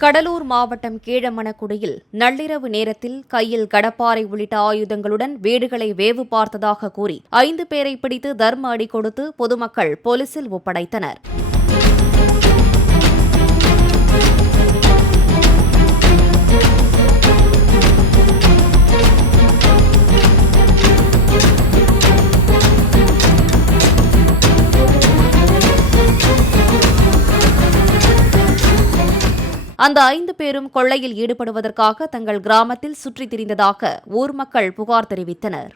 கடலூர் மாவட்டம் கீழமணக்குடியில் நள்ளிரவு நேரத்தில் கையில் கடப்பாரை உள்ளிட்ட ஆயுதங்களுடன் வீடுகளை வேவு பார்த்ததாக கூறி 5 பேரை பிடித்து தர்ம அடி கொடுத்து பொதுமக்கள் போலீசில் ஒப்படைத்தனர். அந்த 5 பேரும் கொள்ளையில் ஈடுபடுவதற்காக தங்கள் கிராமத்தில் சுற்றித் திரிந்ததாக ஊர் மக்கள் புகார் தெரிவித்தனர்.